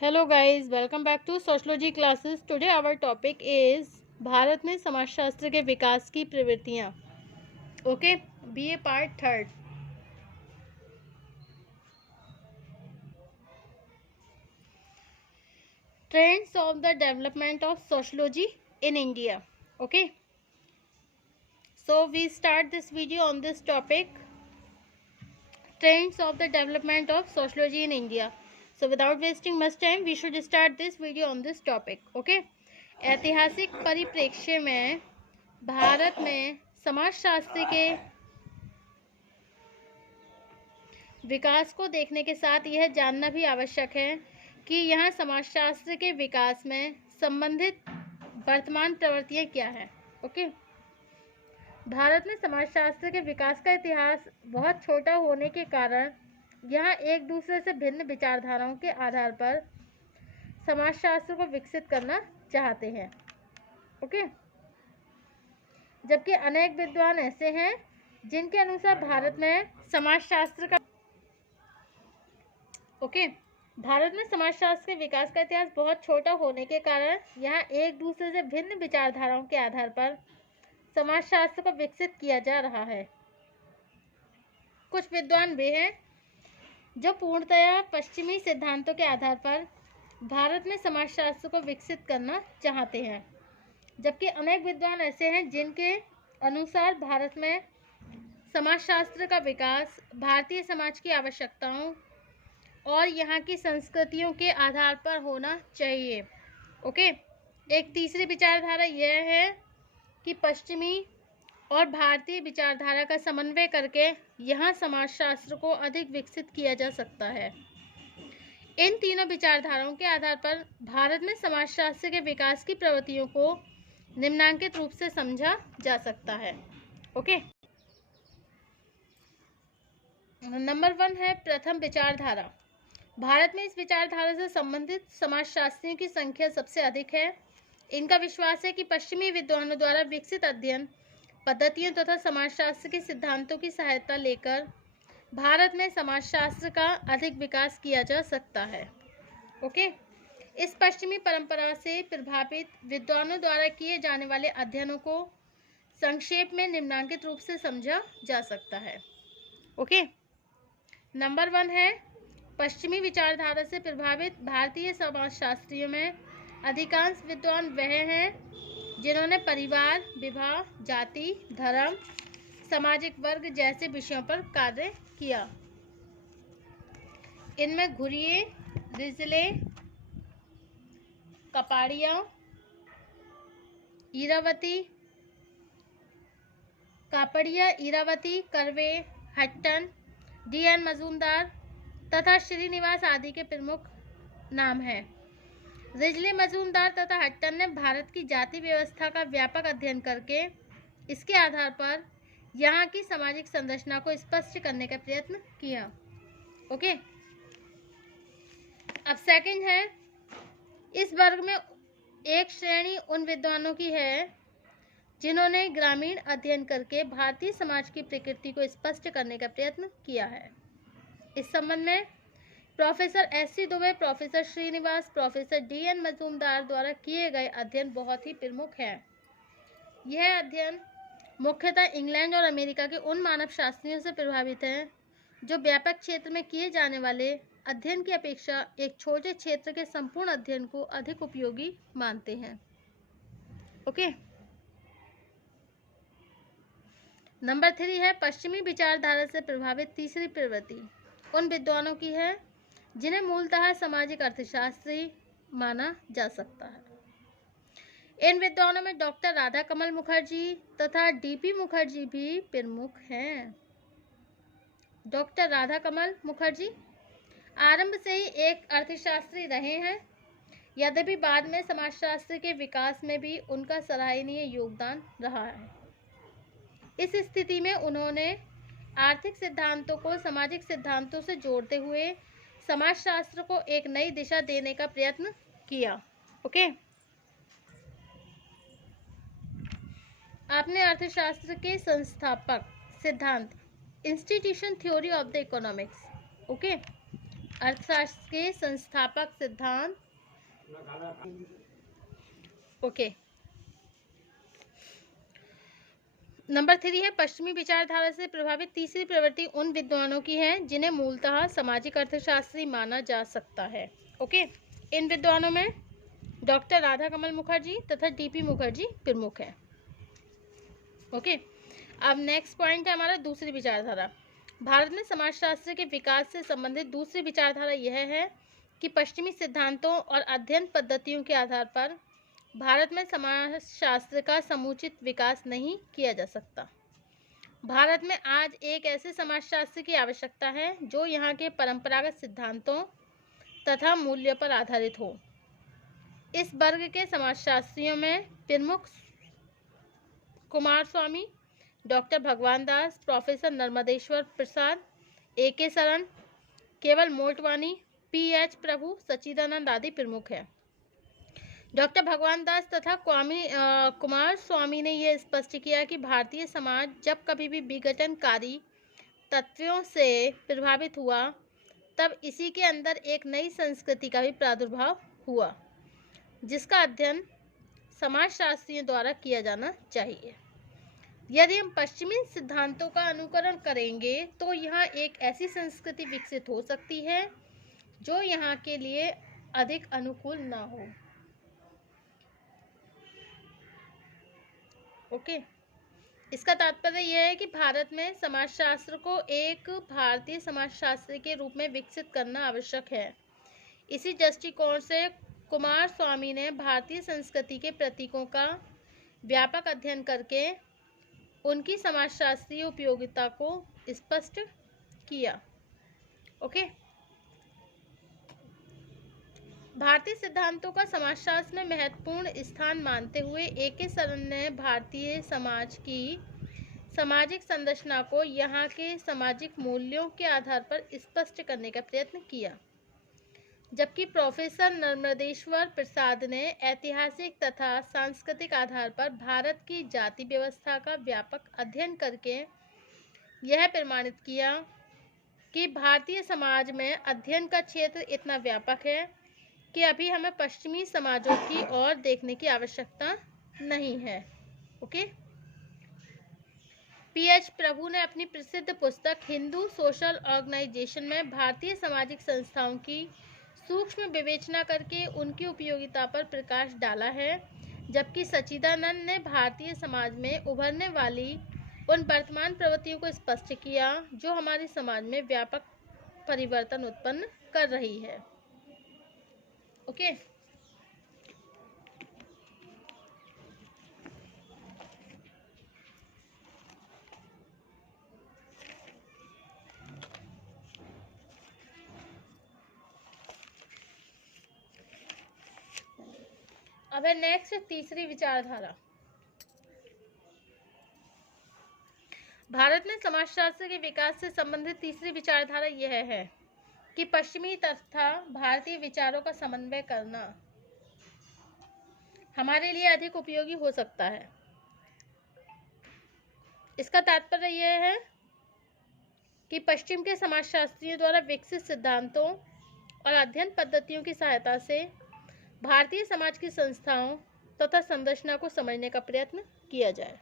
Hello guys, welcome back to Sociology classes. Today our topic is Bharat में समाजशास्त्र के विकास की प्रवृत्तियाँ. Okay, BA part third. Trends of the development of sociology in India. Okay, so we start this video on this topic. Trends of the development of sociology in India. So without wasting much time, we should start this video on this topic. Okay. ऐतिहासिक परिप्रेक्ष्य में भारत में समाजशास्त्र के विकास को देखने के साथ यह जानना भी आवश्यक है कि यहाँ समाजशास्त्र के विकास में संबंधित वर्तमान प्रवृत्तियाँ क्या हैं. ओके. भारत में समाजशास्त्र के विकास का इतिहास बहुत छोटा होने के कारण यहाँ एक दूसरे से भिन्न विचारधाराओं के आधार पर समाजशास्त्र को विकसित करना चाहते हैं. ओके. जबकि अनेक विद्वान ऐसे हैं जिनके अनुसार भारत में समाजशास्त्र का भारत में समाजशास्त्र के विकास का इतिहास बहुत छोटा होने के कारण यहाँ एक दूसरे से भिन्न विचारधाराओं के आधार पर समाजशास्त्र को विकसित किया जा रहा है. कुछ विद्वान वे हैं जो पूर्णतया पश्चिमी सिद्धांतों के आधार पर भारत में समाजशास्त्र को विकसित करना चाहते हैं, जबकि अनेक विद्वान ऐसे हैं जिनके अनुसार भारत में समाजशास्त्र का विकास भारतीय समाज की आवश्यकताओं और यहाँ की संस्कृतियों के आधार पर होना चाहिए. ओके. एक तीसरी विचारधारा यह है कि पश्चिमी और भारतीय विचारधारा का समन्वय करके यहाँ समाजशास्त्र को अधिक विकसित किया जा सकता है. इन तीनों विचारधाराओं के आधार पर भारत में समाजशास्त्र के विकास की प्रवृत्तियों को निम्नांकित रूप से समझा जा सकता है. ओके. नंबर 1 है प्रथम विचारधारा. भारत में इस विचारधारा से संबंधित समाजशास्त्रियों की संख्या सबसे अधिक है. इनका विश्वास है कि पश्चिमी विद्वानों द्वारा विकसित अध्ययन पद्धतियों तथा समाजशास्त्र के सिद्धांतों की सहायता लेकर भारत में समाजशास्त्र का अधिक विकास किया जा सकता है. ओके. इस पश्चिमी परंपरा से प्रभावित विद्वानों द्वारा किए जाने वाले अध्ययनों को संक्षेप में निम्नांकित रूप से समझा जा सकता है. ओके. नंबर 1 है पश्चिमी विचारधारा से प्रभावित भारतीय समाजशास्त्रियों में अधिकांश विद्वान वह हैं जिन्होंने परिवार, विवाह, जाति, धर्म, सामाजिक वर्ग जैसे विषयों पर कार्य किया. इनमें Ghurye, Risley, Kapadia, Irawati, Karve, Hutton, D.N. Majumdar तथा श्रीनिवास आदि के प्रमुख नाम हैं. रिजले, मजूमदार तथा हट्टन ने भारत की जाति व्यवस्था का व्यापक अध्ययन करके इसके आधार पर यहाँ की सामाजिक संरचना को स्पष्ट करने का प्रयत्न किया. ओके. अब सेकंड है, इस वर्ग में एक श्रेणी उन विद्वानों की है जिन्होंने ग्रामीण अध्ययन करके भारतीय समाज की प्रकृति को स्पष्ट करने का प्रयत्न किया है. इस संबंध में professor S.C. Dube, professor Srinivas, professor D.N. Majumdar द्वारा किए गए अध्ययन बहुत ही प्रमुख हैं. यह अध्ययन मुख्यतः इंग्लैंड और अमेरिका के उन मानव शास्त्रियों से प्रभावित है जो व्यापक क्षेत्र में किए जाने वाले अध्ययन की अपेक्षा एक छोटे क्षेत्र के संपूर्ण अध्ययन को अधिक उपयोगी मानते हैं. ओके. नंबर 3 है पश्चिमी विचारधारा से प्रभावित तीसरी प्रवृत्ति उन विद्वानों की है जिन्हें मूलतः सामाजिक अर्थशास्त्री माना जा सकता है. इन विद्वानों में डॉक्टर राधाकमल मुखर्जी तथा D.P. मुखर्जी भी प्रमुख हैं. डॉक्टर राधाकमल मुखर्जी आरंभ से ही एक अर्थशास्त्री रहे हैं, यद्यपि बाद में समाजशास्त्र के विकास में भी उनका सराहनीय योगदान रहा है. इस स्थिति में उन्होंने आर्थिक सिद्धांतों को सामाजिक सिद्धांतों से जोड़ते हुए समाजशास्त्र को एक नई दिशा देने का प्रयत्न किया. ओके. आपने अर्थशास्त्र के संस्थापक सिद्धांत institution theory of the economics okay अर्थशास्त्र के संस्थापक सिद्धांत। ओके। नंबर 3 है पश्चिमी विचारधारा से प्रभावित तीसरी प्रवृत्ति उन विद्वानों की है जिन्हें मूलतः सामाजिक अर्थशास्त्री माना जा सकता है। ओके, इन विद्वानों में डॉक्टर राधा कमल मुखर्जी तथा डीपी मुखर्जी प्रमुख है। ओके, अब नेक्स्ट पॉइंट है हमारा दूसरी विचारधारा। भारत में समाजशास्त्र के विकास से संबंधित दूसरी विचारधारा यह है कि पश्चिमी सिद्धांतों और अध्ययन पद्धतियों के आधार पर भारत में समाजशास्त्र का समुचित विकास नहीं किया जा सकता। भारत में आज एक ऐसे समाजशास्त्र की आवश्यकता है जो यहाँ के परंपरागत सिद्धांतों तथा मूल्यों पर आधारित हो। इस वर्ग के समाजशास्त्रियों में प्रमुख कुमारस्वामी, डॉक्टर भगवान दास, प्रोफेसर नर्मदेश्वर प्रसाद, A.K. शरण, केवल मोटवानी, P.H. प्रभु, सच्चिदानंद आदि प्रमुख हैं। डॉक्टर भगवान दास तथा कुमार स्वामी ने यह स्पष्ट किया कि भारतीय समाज जब कभी भी विघटनकारी तत्वों से प्रभावित हुआ तब इसी के अंदर एक नई संस्कृति का भी प्रादुर्भाव हुआ जिसका अध्ययन समाजशास्त्रियों द्वारा किया जाना चाहिए। यदि हम पश्चिमी सिद्धांतों का अनुकरण करेंगे तो यहाँ एक ऐसी संस्कृति विकसित हो सकती है जो यहाँ के लिए अधिक अनुकूल ना हो। ओके, इसका तात्पर्य यह है कि भारत में समाजशास्त्र को एक भारतीय समाजशास्त्र के रूप में विकसित करना आवश्यक है। इसी दृष्टिकोण से कुमार स्वामी ने भारतीय संस्कृति के प्रतीकों का व्यापक अध्ययन करके उनकी समाजशास्त्रीय उपयोगिता को स्पष्ट किया। ओके, भारतीय सिद्धांतों का समाजशास्त्र में महत्वपूर्ण स्थान मानते हुए A.K. शरण ने भारतीय समाज की सामाजिक संरचना को यहाँ के सामाजिक मूल्यों के आधार पर स्पष्ट करने का प्रयत्न किया, जबकि प्रोफेसर नर्मदेश्वर प्रसाद ने ऐतिहासिक तथा सांस्कृतिक आधार पर भारत की जाति व्यवस्था का व्यापक अध्ययन करके यह प्रमाणित किया कि भारतीय समाज में अध्ययन का क्षेत्र इतना व्यापक है कि अभी हमें पश्चिमी समाजों की ओर देखने की आवश्यकता नहीं है। Okay, P.H. प्रभु ने अपनी प्रसिद्ध पुस्तक हिंदू सोशल ऑर्गेनाइजेशन में भारतीय सामाजिक संस्थाओं की सूक्ष्म विवेचना करके उनकी उपयोगिता पर प्रकाश डाला है, जबकि सच्चिदानंद ने भारतीय समाज में उभरने वाली उन वर्तमान प्रवृत्तियों को स्पष्ट किया जो हमारे समाज में व्यापक परिवर्तन उत्पन्न कर रही है। ओके, अब है नेक्स्ट तीसरी विचारधारा। भारत में समाजशास्त्र के विकास से संबंधित तीसरी विचारधारा यह है कि पश्चिमी तथा भारतीय विचारों का समन्वय करना हमारे लिए अधिक उपयोगी हो सकता है। इसका तात्पर्य यह है कि पश्चिम के समाजशास्त्रियों द्वारा विकसित सिद्धांतों और अध्ययन पद्धतियों की सहायता से भारतीय समाज की संस्थाओं तथा संरचना को समझने का प्रयत्न किया जाए।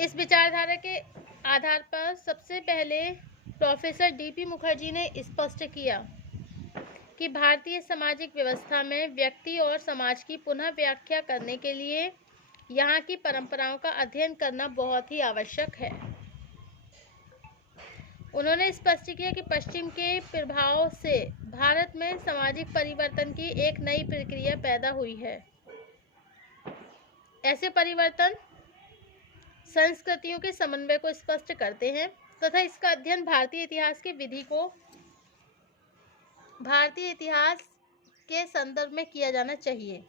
इस विचारधारा के आधार पर सबसे पहले प्रोफेसर डीपी मुखर्जी ने स्पष्ट किया कि भारतीय सामाजिक व्यवस्था में व्यक्ति और समाज की पुनः व्याख्या करने के लिए यहाँ की परंपराओं का अध्ययन करना बहुत ही आवश्यक है। उन्होंने स्पष्ट किया कि पश्चिम के प्रभाव से भारत में सामाजिक परिवर्तन की एक नई प्रक्रिया पैदा हुई है। ऐसे परिवर्तन संस्कृतियों के समन्वय को स्पष्ट करते हैं तथा इसका अध्ययन भारतीय इतिहास के संदर्भ में किया जाना चाहिए।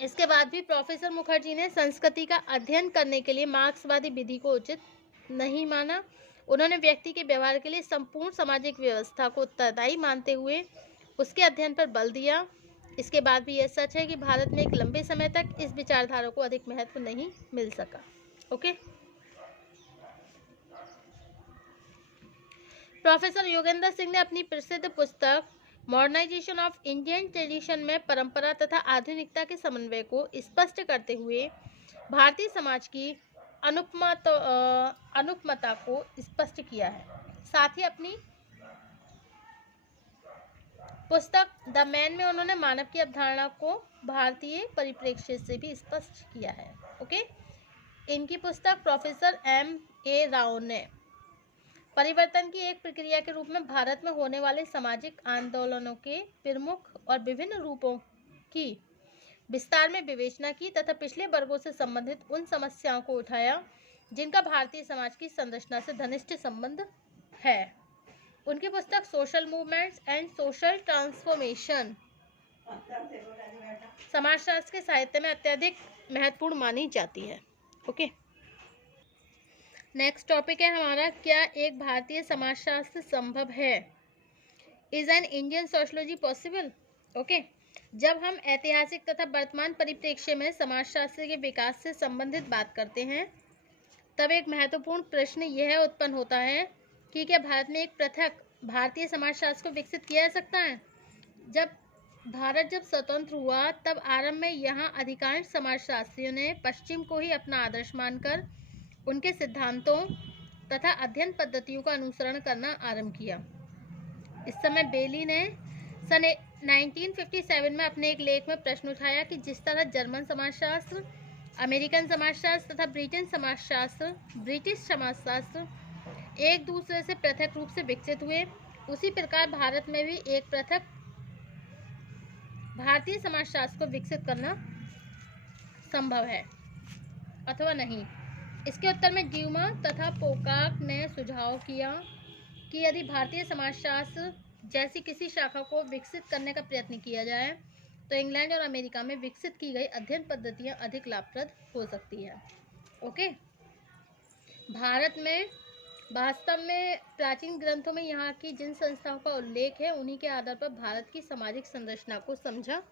इसके बाद भी प्रोफेसर मुखर्जी ने संस्कृति का अध्ययन करने के लिए मार्क्सवादी विधि को उचित नहीं माना। उन्होंने व्यक्ति के व्यवहार के लिए संपूर्ण सामाजिक व्यवस्था को उत्तरदायी मानते हुए उसके अध्ययन पर बल दिया। इसके बाद भी यह सच है कि भारत में एक लंबे समय तक इस विचारधारा को अधिक महत्व नहीं मिल सका। ओके, प्रोफेसर योगेंद्र सिंह ने अपनी प्रसिद्ध पुस्तक मॉडर्नाइजेशन ऑफ इंडियन ट्रेडिशन में परंपरा तथा आधुनिकता के समन्वय को स्पष्ट करते हुए भारतीय समाज की अनुपमता को स्पष्ट किया है। साथ ही अपनी पुस्तक द मैन में उन्होंने मानव की अवधारणा को भारतीय परिप्रेक्ष्य से भी स्पष्ट किया है। ओके, इनकी पुस्तक प्रोफेसर M.A. राव ने परिवर्तन की एक प्रक्रिया के रूप में भारत में होने वाले सामाजिक आंदोलनों के प्रमुख और विभिन्न रूपों की विस्तार में विवेचना की तथा पिछले वर्गों से संबंधित उन समस्याओं को उठाया जिनका भारतीय समाज की संरचना से घनिष्ठ संबंध है। उनकी पुस्तक social movements and social transformation समाजशास्त्र के साहित्य में अत्यधिक महत्वपूर्ण मानी जाती है। ओके, नेक्स्ट टॉपिक है हमारा, क्या एक भारतीय समाजशास्त्र संभव है? Is an Indian sociology possible? Okay, जब हम ऐतिहासिक तथा वर्तमान परिप्रेक्ष्य में समाजशास्त्र के विकास से संबंधित बात करते हैं तब एक महत्वपूर्ण प्रश्न यह उत्पन्न होता है कि क्या भारत में एक पृथक भारतीय समाजशास्त्र को विकसित किया जा सकता है? भारत जब स्वतंत्र हुआ तब आरंभ में यहाँ अधिकांश समाजशास्त्रियों ने पश्चिम को ही अपना आदर्श मानकर उनके सिद्धांतों तथा अध्ययन पद्धतियों का अनुसरण करना आरंभ किया। इस समय बेली ने सन 1957 में अपने एक लेख में प्रश्न उठाया कि जिस तरह जर्मन समाजशास्त्र, अमेरिकन समाजशास्त्र तथा ब्रिटिश समाजशास्त्र एक दूसरे से पृथक रूप से विकसित हुए, उसी प्रकार भारत में भी एक पृथक भारतीय समाजशास्त्र को विकसित करना संभव है अथवा नहीं। इसके उत्तर में ड्यूमा तथा पोकाक ने सुझाव किया कि यदि भारतीय समाजशास्त्र जैसी किसी शाखा को विकसित करने का प्रयत्न किया जाए तो इंग्लैंड और अमेरिका में विकसित की गई अध्ययन पद्धतियां अधिक लाभप्रद हो सकती है। ओके, भारत में वास्तव में प्राचीन ग्रंथों में यहाँ की जिन संस्थाओं का उल्लेख है उन्हीं के आधार पर भारत की सामाजिक संरचना को समझा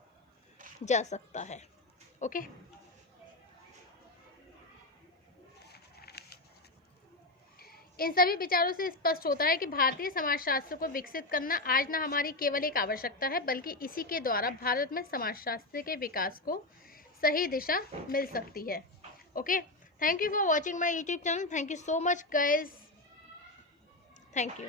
जा सकता है। ओके, इन सभी विचारों से स्पष्ट होता है कि भारतीय समाजशास्त्र को विकसित करना आज न हमारी केवल एक आवश्यकता है बल्कि इसी के द्वारा भारत में समाजशास्त्र के विकास को सही दिशा मिल सकती है। Okay, thank you for watching my YouTube channel. Thank you so much guys. Thank you.